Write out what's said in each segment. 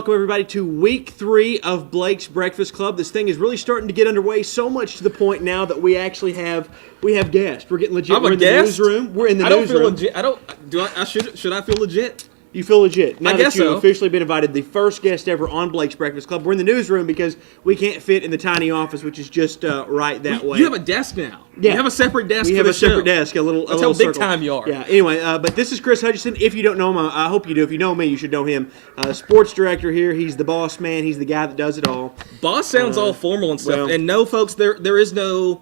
welcome everybody to week 3 of Blake's Breakfast Club. This thing is really starting to get underway, so much to the point now that we actually have guests. We're getting legit. We're in the newsroom. We're in the newsroom. I don't feel legit. Should I feel legit? You feel legit. Now I that guess you've so. officially been invited, the first guest ever on Blake's Breakfast Club. We're in the newsroom because we can't fit in the tiny office, which is just right that way. You have a desk now. Yeah. You have a separate desk We for have the a separate show. desk, a little That's little how big circle. time you are. Yeah. Anyway, but this is Chris Hudgison. If you don't know him, I hope you do. If you know me, you should know him. Sports director here. He's the boss man. He's the guy that does it all. Boss sounds all formal and stuff. well- and no, folks, there is no.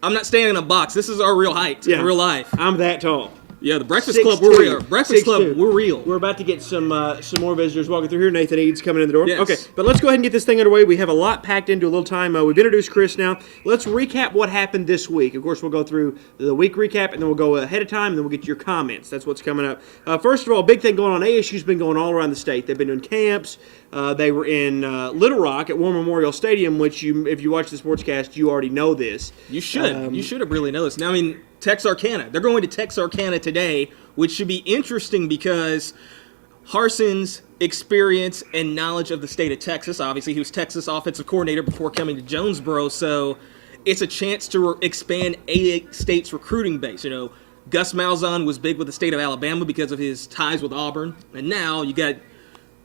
I'm not standing in a box. This is our real height in real life. I'm that tall. Yeah, the Breakfast 6'2". Club, we're real. Breakfast 6'2". Club, we're real. We're about to get some more visitors walking through here. Nathan Eads coming in the door. Yes. Okay, but let's go ahead and get this thing underway. We have a lot packed into a little time. We've introduced Chris now. Let's recap what happened this week. Of course, we'll go through the week recap, and then we'll go ahead of time, and then we'll get to your comments. That's what's coming up. First of all, big thing going on. ASU's been going all around the state. They've been doing camps. They were in Little Rock at War Memorial Stadium, which if you watch the sportscast, you already know this. You should. You should have really known this. Now, I mean, Texarkana. They're going to Texarkana today, which should be interesting because Harson's experience and knowledge of the state of Texas. Obviously, he was Texas offensive coordinator before coming to Jonesboro, so it's a chance to expand a state's recruiting base. You know, Gus Malzahn was big with the state of Alabama because of his ties with Auburn, and now you got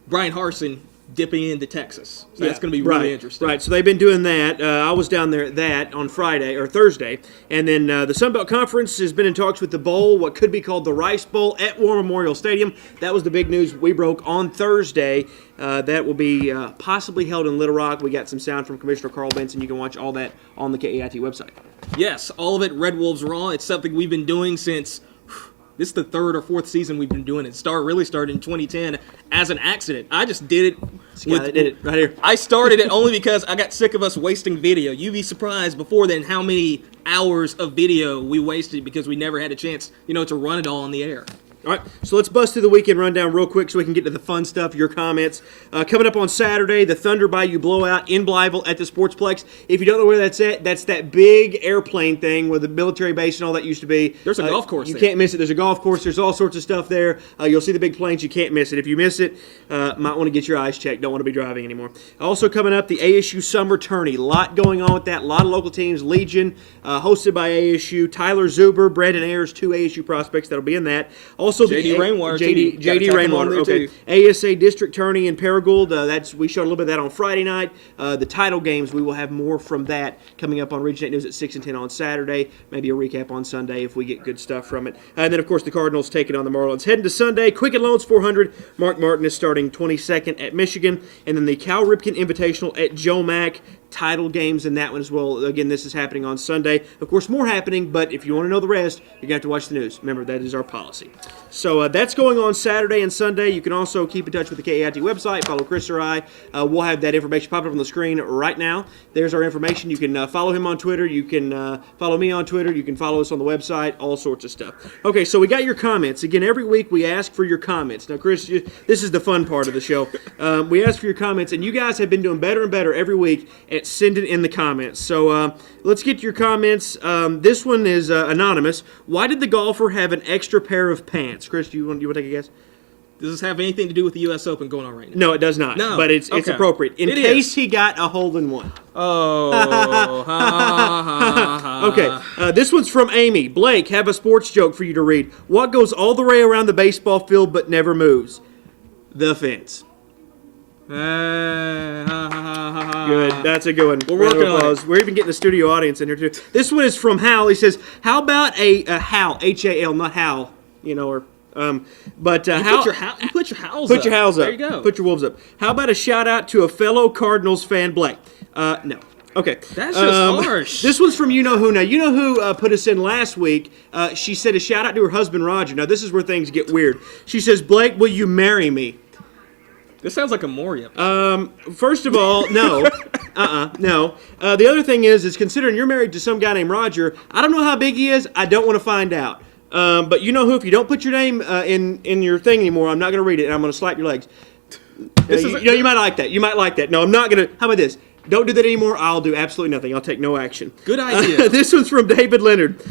Brian Harsin dipping into Texas. So that's going to be really interesting. Right, so they've been doing that. I was down there at that on Friday, or Thursday. And then the Sun Belt Conference has been in talks with the bowl, what could be called the Rice Bowl at War Memorial Stadium. That was the big news we broke on Thursday. That will be possibly held in Little Rock. We got some sound from Commissioner Carl Benson. You can watch all that on the KAIT website. Yes, all of it Red Wolves Raw. It's something we've been doing since... This is the 3rd or 4th season we've been doing it. Really started in 2010 as an accident. I just did it. Did it right here. I started it only because I got sick of us wasting video. You'd be surprised before then how many hours of video we wasted because we never had a chance, to run it all on the air. All right, so let's bust through the weekend rundown real quick so we can get to the fun stuff, your comments. Coming up on Saturday, the Thunder Bayou Blowout in Blytheville at the Sportsplex. If you don't know where that's at, that's that big airplane thing where the military base and all that used to be. There's a golf course You there. can't miss it. There's a golf course. There's all sorts of stuff there. You'll see the big planes. You can't miss it. If you miss it, might want to get your eyes checked. Don't want to be driving anymore. Also coming up, the ASU Summer Tourney. A lot going on with that. A lot of local teams. Legion, hosted by ASU. Tyler Zuber, Brandon Ayers, 2 ASU prospects that'll be in that. Also, J.D. Rainwater. JD Rainwater. Okay. ASA District Tourney in Paragould. We showed a little bit of that on Friday night. The title games, we will have more from that coming up on Region 8 News at 6 and 10 on Saturday. Maybe a recap on Sunday if we get good stuff from it. And then, of course, the Cardinals taking on the Marlins. Heading to Sunday, Quicken Loans 400. Mark Martin is starting 22nd at Michigan. And then the Cal Ripken Invitational at Joe Mack. Title games in that one as well. Again, this is happening on Sunday. Of course, more happening, but if you want to know the rest, you're going to have to watch the news. Remember, that is our policy. So that's going on Saturday and Sunday. You can also keep in touch with the KAIT website. Follow Chris or I. We'll have that information popped up on the screen right now. There's our information. You can follow him on Twitter. You can follow me on Twitter. You can follow us on the website. All sorts of stuff. Okay, so we got your comments. Again, every week we ask for your comments. Now, Chris, this is the fun part of the show. We ask for your comments, and you guys have been doing better and better every week at sending in the comments. So let's get to your comments. This one is anonymous. Why did the golfer have an extra pair of pants? Chris, do you want to take a guess? Does this have anything to do with the U.S. Open going on right now? No, it does not. No. But it's Okay. appropriate. In It case is. he got a hole-in-one. Oh. Okay, this one's from Amy. Blake, have a sports joke for you to read. What goes all the way around the baseball field but never moves? The fence. Good. That's a good one. We're working on it. We're even getting the studio audience in here, too. This one is from Hal. He says, how about a Hal, H-A-L, not Hal, or... But You how put your howls put up. your howls up. There you go. Put your wolves up. How about a shout out to a fellow Cardinals fan, Blake? No. Okay. That's just harsh. This one's from You Know Who. Now, You Know Who put us in last week. She said a shout out to her husband, Roger. Now, this is where things get weird. She says, Blake, will you marry me? This sounds like a Maury episode. First of all, no. No. The other thing is considering you're married to some guy named Roger, I don't know how big he is. I don't want to find out. But You Know Who, if you don't put your name in your thing anymore, I'm not going to read it, and I'm going to slap your legs. You might like that. You might like that. No, I'm not going to. How about this? Don't do that anymore. I'll do absolutely nothing. I'll take no action. Good idea. This one's from David Leonard.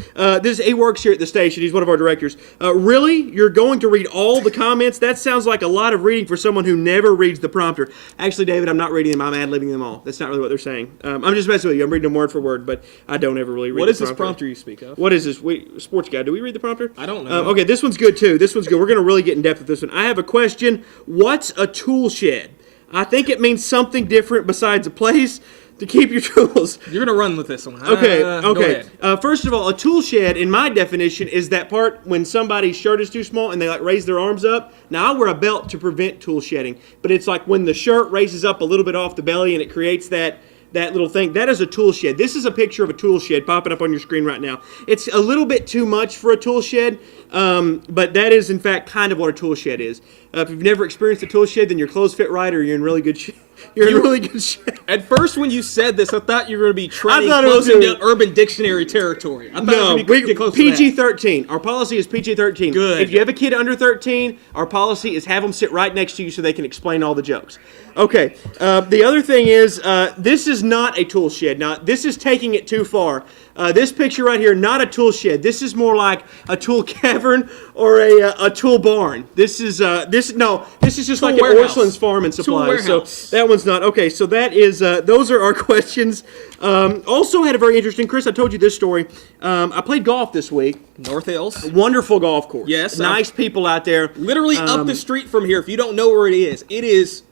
He works here at the station. He's one of our directors. Really? You're going to read all the comments? That sounds like a lot of reading for someone who never reads the prompter. Actually, David, I'm not reading them. I'm ad-libbing them all. That's not really what they're saying. I'm just messing with you. I'm reading them word for word, but I don't ever really read What the is prompter. this prompter you speak of? What is this? Sports Guy. Do we read the prompter? I don't know. Okay, this one's good, too. This one's good. We're going to really get in depth with this one. I have a question. What's a tool shed? I think it means something different besides a place to keep your tools. You're going to run with this one. Okay. Go ahead. First of all, a tool shed, in my definition, is that part when somebody's shirt is too small and they raise their arms up. Now, I wear a belt to prevent tool shedding, but it's like when the shirt raises up a little bit off the belly and it creates that little thing. That is a tool shed. This is a picture of a tool shed popping up on your screen right now. It's a little bit too much for a tool shed, but that is, in fact, kind of what a tool shed is. If you've never experienced a tool shed, then your clothes fit right or you're in really good shape. You're in really good shape. At first, when you said this, I thought you were going to be trying I thought close it was into Urban Dictionary territory. I thought it was going to be close to that. PG-13. Our policy is PG-13. Good. If you have a kid under 13, our policy is have them sit right next to you so they can explain all the jokes. Okay. The other thing is, this is not a tool shed. Now, this is taking it too far. This picture right here, not a tool shed. This is more like a tool cavern or a tool barn. This is just like an Orchland's Farm and Supplies. So that one's not. Okay, so that is, those are our questions. Also had a very interesting, Chris, I told you this story. I played golf this week. North Hills. Wonderful golf course. Yes. Nice people out there. Literally up the street from here. If you don't know where it is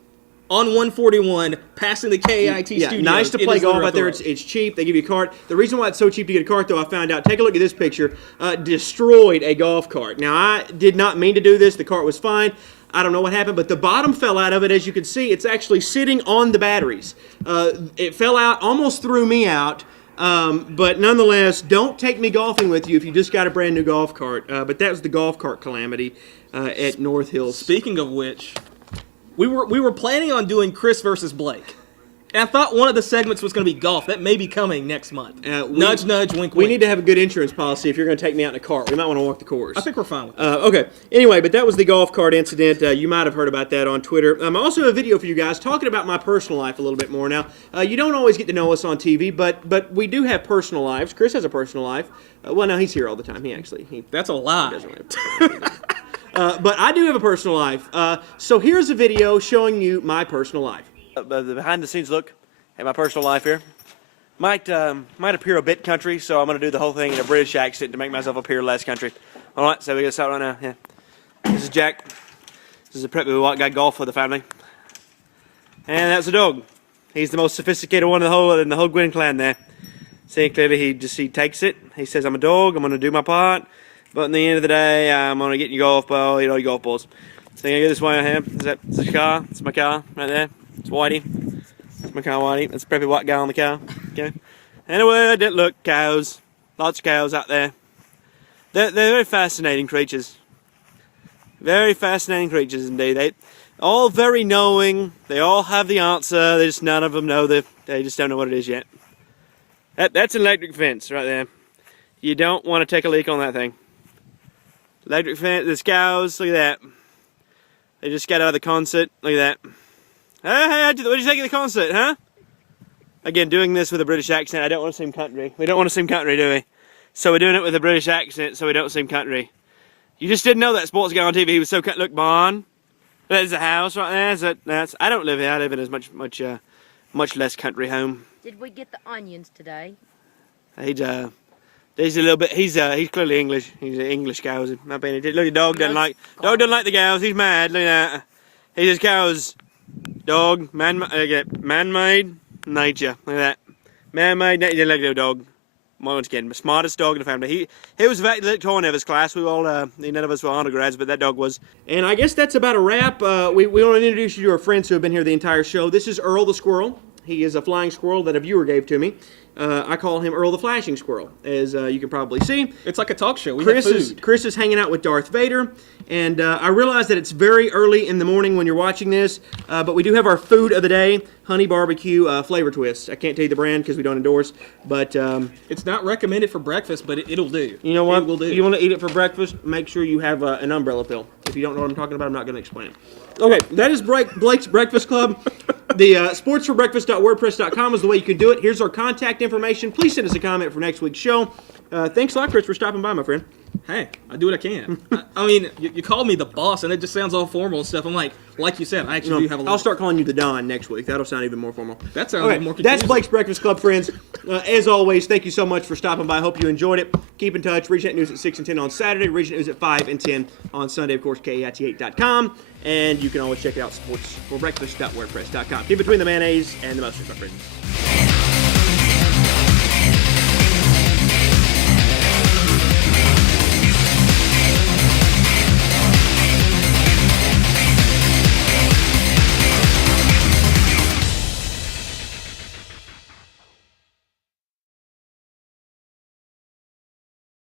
on 141, passing the KIT studios. Nice to play golf out there. It's cheap. They give you a cart. The reason why it's so cheap to get a cart, though, I found out, take a look at this picture, destroyed a golf cart. Now, I did not mean to do this. The cart was fine. I don't know what happened, but the bottom fell out of it. As you can see, it's actually sitting on the batteries. It fell out, almost threw me out. But nonetheless, don't take me golfing with you if you just got a brand new golf cart. But that was the golf cart calamity at North Hills. Speaking of which, we were planning on doing Chris versus Blake. And I thought one of the segments was going to be golf. That may be coming next month. Nudge, nudge, wink, wink. We need to have a good insurance policy if you're going to take me out in a cart. We might want to walk the course. I think we're fine with that. Okay. Anyway, but that was the golf cart incident. You might have heard about that on Twitter. I also have a video for you guys talking about my personal life a little bit more. Now, you don't always get to know us on TV, but we do have personal lives. Chris has a personal life. Well, no, he's here all the time. That's a lie. He doesn't really have a personal life. But I do have a personal life. So here's a video showing you my personal life. The behind-the-scenes look at my personal life here. Might appear a bit country, so I'm going to do the whole thing in a British accent to make myself appear less country. All right, so we're going to start right now. Yeah. This is Jack. This is a preppy white guy golf for the family. And that's a dog. He's the most sophisticated one in the whole Gwyn clan there. See, clearly he takes it. He says, I'm a dog, I'm going to do my part. But at the end of the day, I'm going to get your golf ball, eat all your golf balls. So I'm going to go this way right here. Is this car? It's my car right there. It's Whitey. It's my car, Whitey. That's a preppy white guy on the car. Okay. Anyway, look, cows. Lots of cows out there. They're very fascinating creatures. Very fascinating creatures indeed. They all very knowing. They all have the answer. None of them know they just don't know what it is yet. That's an electric fence right there. You don't want to take a leak on that thing. Electric fence, there's cows, look at that. They just got out of the concert, look at that. Hey, what did you think of the concert, huh? Again, doing this with a British accent, I don't want to seem country. We don't want to seem country, do we? So we're doing it with a British accent so we don't seem country. You just didn't know that sports guy on TV, he was so country. Look, Barn. There's a house right there. I don't live here, I live in a much less country home. Did we get the onions today? He's a little bit. He's clearly English. He's an English cow. Look, the dog doesn't like the cows. He's mad. Look at that. He says cows, dog, man-made nature. Look at that. Man-made nature. Look at the dog. Once again, the smartest dog in the family. He was valedictorian of his class. We all, none of us were undergrads, but that dog was. And I guess that's about a wrap. We want to introduce you to our friends who have been here the entire show. This is Earl the Squirrel. He is a flying squirrel that a viewer gave to me. I call him Earl the Flashing Squirrel, as you can probably see. It's like a talk show. Chris is hanging out with Darth Vader, and I realize that it's very early in the morning when you're watching this, but we do have our food of the day, honey barbecue flavor twist. I can't tell you the brand because we don't endorse, but it's not recommended for breakfast, but it'll do. You know what? It will do. If you want to eat it for breakfast, make sure you have an umbrella pill. If you don't know what I'm talking about, I'm not going to explain it. Okay, that is Blake's Breakfast Club. The sportsforbreakfast.wordpress.com is the way you can do it. Here's our contact information. Please send us a comment for next week's show. Thanks a lot, Chris, for stopping by, my friend. Hey, I do what I can. I mean, you called me the boss, and it just sounds all formal and stuff. I'm like you said, I actually do have a lot. I'll start calling you the Don next week. That'll sound even more formal. That sounds even more confusing. That's Blake's Breakfast Club, friends. As always, thank you so much for stopping by. I hope you enjoyed it. Keep in touch. Region 8 News at 6 and 10 on Saturday. Region News at 5 and 10 on Sunday. Of course, KEIT8.com. And you can always check it out, sportsforbreakfast.wordpress.com. Keep between the mayonnaise and the mustard, my friends.